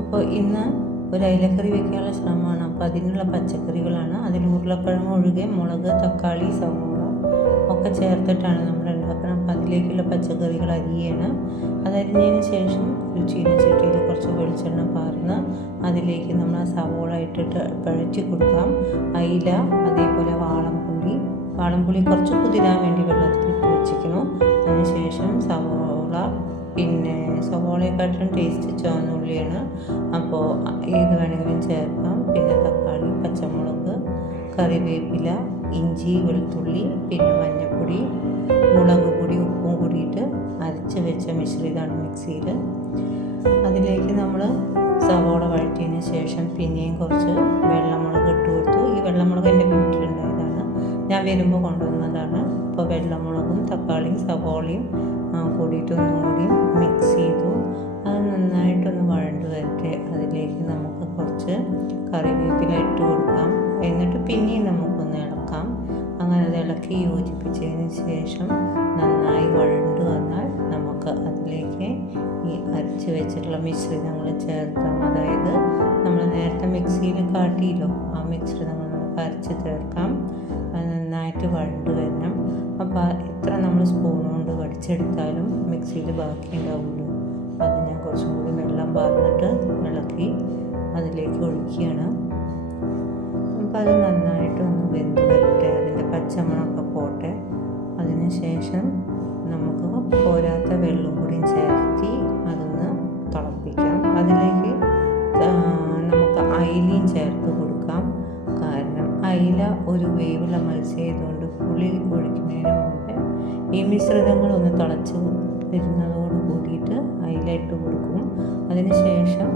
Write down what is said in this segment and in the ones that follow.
അപ്പോൾ ഇന്ന് ഒരു അയിലക്കറി വെക്കാനുള്ള ശ്രമമാണ്. അപ്പോൾ അതിനുള്ള പച്ചക്കറികളാണ്. അതിൽ ഉരുളക്കിഴങ്ങ് ഒഴികെ മുളക്, തക്കാളി, സവോള ഒക്കെ ചേർത്തിട്ടാണ് നമ്മൾ ഉണ്ടാക്കുന്നത്. അപ്പോൾ അതിലേക്കുള്ള പച്ചക്കറികൾ അരിയാണ്. അതരിഞ്ഞതിന് ശേഷം ഒരു ചീനച്ചട്ടിയിൽ കുറച്ച് വെളിച്ചെണ്ണ പാർന്ന് അതിലേക്ക് നമ്മൾ ആ സവോള ഇട്ടിട്ട് വഴറ്റി കൊടുക്കാം. അയില, അതേപോലെ വാളംപുളി കുറച്ച് കുതിരാൻ വേണ്ടി വെള്ളത്തിൽ ഇട്ട് വെച്ചിരിക്കുന്നു. അതിനുശേഷം പിന്നെ സവോളയെക്കാട്ടിലും ടേസ്റ്റ് ചുവന്നുള്ളിയാണ്. അപ്പോൾ ഏത് വേണമെങ്കിലും ചേർക്കാം. പിന്നെ തക്കാളി, പച്ചമുളക്, കറിവേപ്പില, ഇഞ്ചി, വെളുത്തുള്ളി, പിന്നെ മഞ്ഞൾപ്പൊടി, മുളക് പൊടി, ഉപ്പും കൂടിയിട്ട് അരച്ച് വെച്ച മിശ്രിതമാണ് മിക്സിയിൽ. അതിലേക്ക് നമ്മൾ സവോള വഴറ്റിയതിന് ശേഷം പിന്നെയും കുറച്ച് വെള്ളമുളക് ഇട്ട് കൊടുത്തു. ഈ വെള്ളമുളക് എൻ്റെ വീട്ടിലുണ്ടായതാണ്, ഞാൻ വരുമ്പോൾ കൊണ്ടുവന്നതാണ്. അപ്പോൾ വെള്ളമുളകും തക്കാളിയും സവോളയും കൂടിയിട്ട് ഒന്നുകൂടി മിക്സ് ചെയ്തു. അത് നന്നായിട്ടൊന്ന് വഴണ്ട് വരട്ടെ. അതിലേക്ക് നമുക്ക് കുറച്ച് കറിവേപ്പില ഇട്ട് കൊടുക്കാം. എന്നിട്ട് പിന്നെയും നമുക്കൊന്ന് ഇളക്കാം. അങ്ങനെ അത് ഇളക്കി യോജിപ്പിച്ചതിന് ശേഷം നന്നായി വഴണ്ട് വന്നാൽ നമുക്ക് അതിലേക്ക് ഈ അരച്ച് വെച്ചിട്ടുള്ള മിശ്രിതങ്ങൾ ചേർക്കാം. അതായത് നമ്മൾ നേരത്തെ മിക്സിയിൽ കാട്ടിയല്ലോ, ആ മിശ്രിതങ്ങൾ നമുക്ക് അരച്ച് ചേർക്കാം. അത് നന്നായിട്ട് വഴണ്ട് വരണം. അപ്പോൾ എത്ര നമ്മൾ സ്പൂൺ കൊണ്ട് കടിച്ചെടുത്താലും മിക്സിയിൽ ബാക്കി ഉണ്ടാവുള്ളൂ. അത് ഞാൻ കുറച്ചും കൂടി വെള്ളം പാർന്നിട്ട് ഇളക്കി അതിലേക്ക് ഒഴിക്കുകയാണ്. അപ്പോൾ അത് നന്നായിട്ടൊന്ന് വെന്ത് വരട്ടെ, അതിൻ്റെ പച്ചമണമൊക്കെ പോട്ടെ. അതിന് ശേഷം നമുക്ക് പോരാത്ത വെള്ളം കൂടി ചേർത്തി അതൊന്ന് തിളപ്പിക്കാം. അതിലേക്ക് നമുക്ക് അയിലയും ചേർത്ത് കൊടുക്കാം. കാരണം അയില ഒരു വേവുള്ള മത്സ്യമായതുകൊണ്ട് പുളി ഒഴിക്കുന്നതിന് മുമ്പേ ഈ മിശ്രിതങ്ങളൊന്ന് തിളച്ച് വരുന്നതോട് കൂടിയിട്ട് അയില ഇട്ട് കൊടുക്കും. അതിന് ശേഷം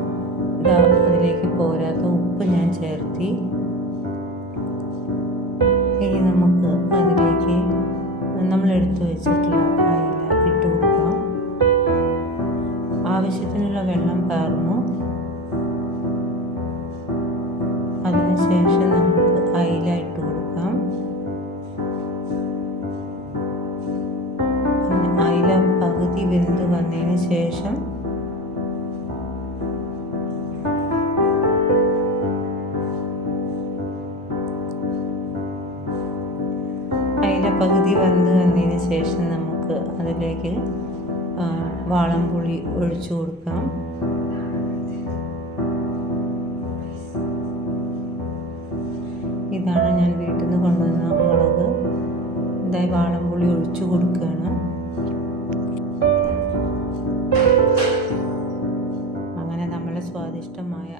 അതിലേക്ക് പോരാത്ത ഉപ്പ് ഞാൻ ചേർത്തി. ഇനി നമുക്ക് അതിലേക്ക് നമ്മൾ എടുത്തു വെച്ചിട്ടുള്ള അയില ഇട്ട് കൊടുക്കാം. ആവശ്യത്തിനുള്ള വെള്ളം പാർന്നു. അതിനുശേഷം നമുക്ക് അയില ഇട്ട് കൊടുക്കാം. അയില പകുതി വെന്ത് വന്നതിന് ശേഷം നമുക്ക് അതിലേക്ക് വാളംപുളി ഒഴിച്ചു കൊടുക്കാം. ഇതാണ് ഞാൻ വീട്ടിൽ നിന്ന് കൊണ്ടുവന്ന മുളക്. ഇതായി വാളംപുളി ഒഴിച്ചു കൊടുക്കുകയാണ്. അങ്ങനെ നമ്മുടെ സ്വാദിഷ്ടമായ